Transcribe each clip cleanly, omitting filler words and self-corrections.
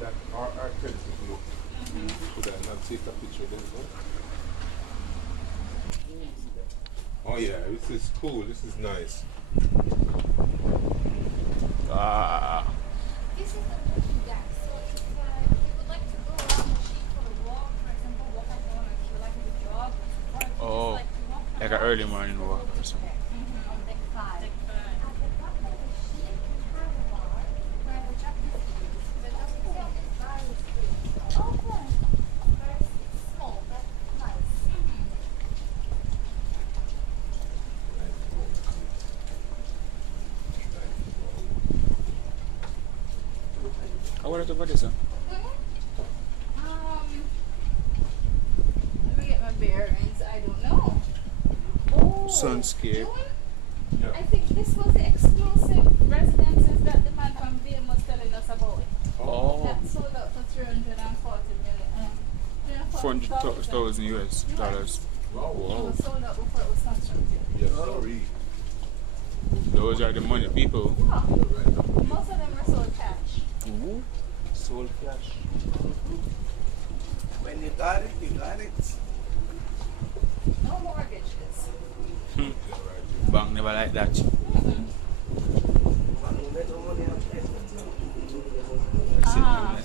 that authentic look. Should I not take a picture of this one? Oh yeah, this is cool. This is nice. Ah. This is the looking deck, so if you would like to go around the sheet for a walk, for example, walk alone, or if you like to jog, or if you Oh, just like to walk like an around, early morning walk or something. on deck 5. At the bottom of the sheet, we have a bar where the jacuzzi is. The jacuzzi on this bar is open. Very small, but nice. I want to about this, huh? Let me get my bearings. I don't know. Oh, Sunscape. June? I think this was the exclusive residences that the man from VM was telling us about. Oh. That sold out for 340 million. $400,000 US dollars. It Wow. was sold out before it was constructed. Yes, sorry. Those are the money people. Yeah. Most of them were sold cash. Ooh. Soul cash. When you got it, you got it. No mortgages. Bank never like that. Ah.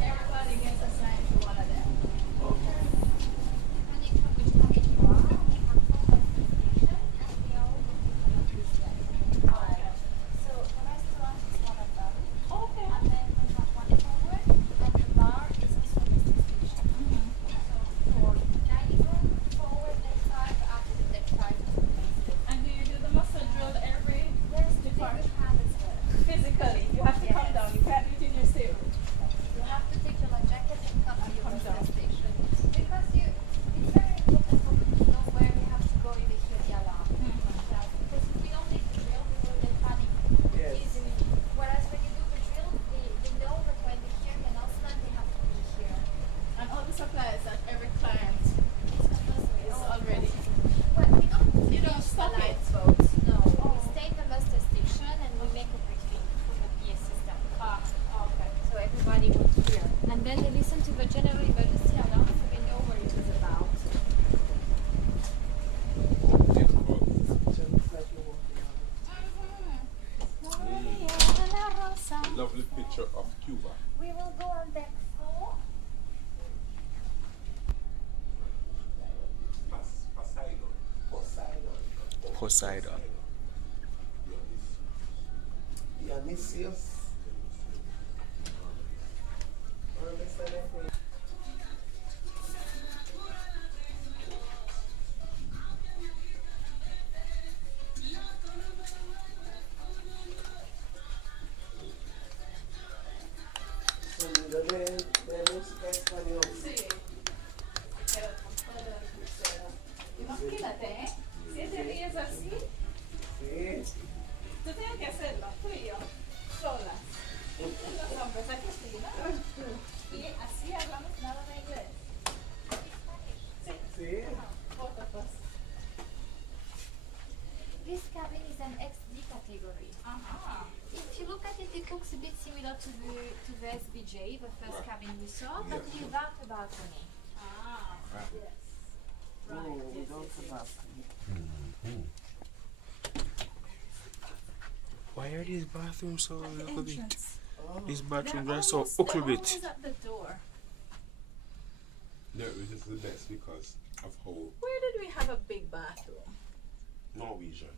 Everybody gets assigned to one of them. So the restaurant is one of them. Okay. And then we have one forward, and the bar is also a station. So for dining room, forward, deck 5, after the deck 5 is amazing. And do you do the muscle drill every Yes, we depart? have as well. Physically, you have to come down. You can't do it in your suit. You have to take your life jacket and come to your Come bus down. station. Because it's very important for you to know where we have to go if you hear the alarm. Yeah, because if we don't make the drill, we will get panic Yes. easily. Whereas when you do the drill, they know that when they hear the announcement, they have to be here. And all the supplies that every client It's compulsory. is already. Well, we don't You don't use stop the it. lifeboats. No, Oh. we stay in the muster station and we make a briefing for the PA system. Okay. So everybody was here. And then they listen to the general emergency alarm so they know what it is about. Lovely picture of Cuba. We will go on deck 4. Poseidon. Poseidon. Dionysius. Sí. Imagínate, ¿eh? Si ese día es así, Sí. tú tienes que hacerlo, tú y yo, solas. Los hombres aquí sí, ¿no? Y así hablamos nada de inglés. Sí. Sí. Fotos. This cabin is an XD category. Ajá. If you look at it, it looks a bit similar to the SBJ, the first cabin we saw, but without a balcony. Ah, yes. Oh, Right. we don't have. Why are these bathrooms so At the little bit? entrance. These They're bathrooms are so almost- ugly they're bit. always at the door. No, this is the best because of how Where did we have a big bathroom? Norwegian.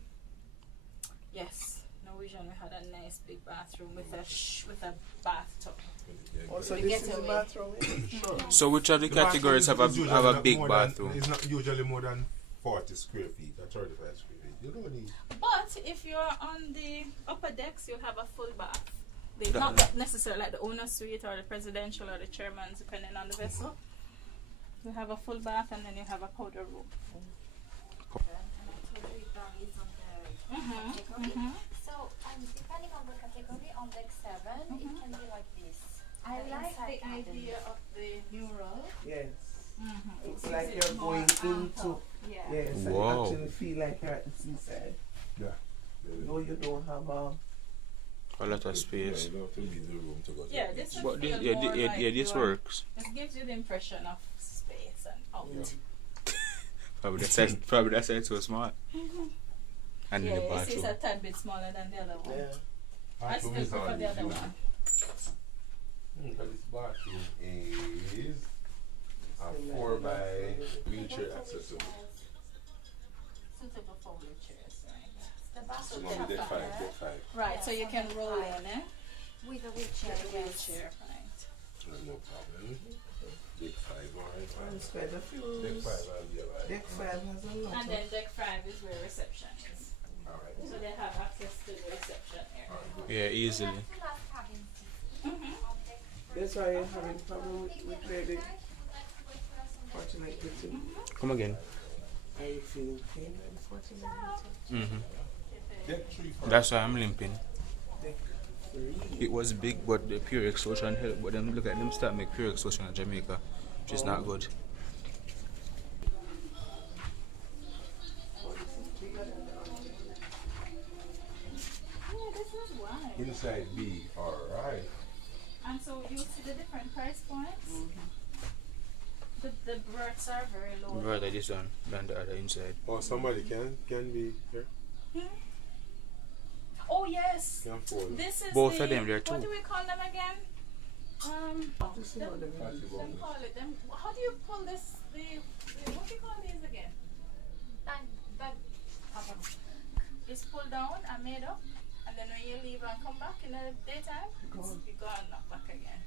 Yes, Norwegian. We had a nice big bathroom with a bathtub. Also, We this get is the away. bathroom. Sure. So which of the categories have a big bathroom? It's not usually more than 40 square feet or 35 square feet. You don't need. But if you're on the upper decks, you'll have a full bath. That- Not that necessarily like the owner's suite or the presidential or the chairman's, depending on the vessel. You have a full bath and then you have a powder room. And I told you it So, depending on the category, on deck 7, it can be like this. I An like inside the cabin. idea of the mural. Yes. It's It like gives it you're more going into. ample. Yeah. Yes, and Wow. you actually feel like you're at the seaside. Yeah. Though you don't have A lot of space. You don't have to leave the room to go to Yeah, the this beach. would But this, feel yeah, more like this you are- works. This gives you the impression of space and out. Yeah. Probably that's why it's so small. And Yeah, the this is bathroom. a tad bit smaller than the other one. yeah. I still Bathroom is prefer on the other you. one. Because this bathroom is a 4 by wheelchair accessible. Suitable for wheelchairs, right? The So bathroom now is deck 5, up deck 5. Right, Yeah, so you so can deck roll five. in, eh? with a wheelchair. With a Yes. wheelchair, right. No problem. Deck 5, alright. It's quite a few. Deck 5, I'll be alright. Deck 5 has a lot And of. then deck 5 is where reception is. Alright. So they have access to the reception area. Yeah, easily. We have two last cabins Mm-hmm. on deck. That's why you're having problem with lady. Guys, would like to wait for us on deck. Fortunate with you. Come again. Are you feeling pain unfortunately? Deck 3 for That's why I'm limping. Deck 3. It was big, but the pure exhaustion helped. But then look at them start make pure exhaustion in Jamaica, which is not good. Yeah, this is wide. inside B, alright. And so you see the different price points? The berths are very low. Rather this one than the other inside. Or somebody can be here. Oh yes! Can fold. This is Both the, of them, there are what two. do we call them again? This is what they Party mean. bomb. Them call it them. How do you pull this? What do you call these again? It's pulled down and made up, and then when you leave and come back in the daytime, Gone. you go and knock back again.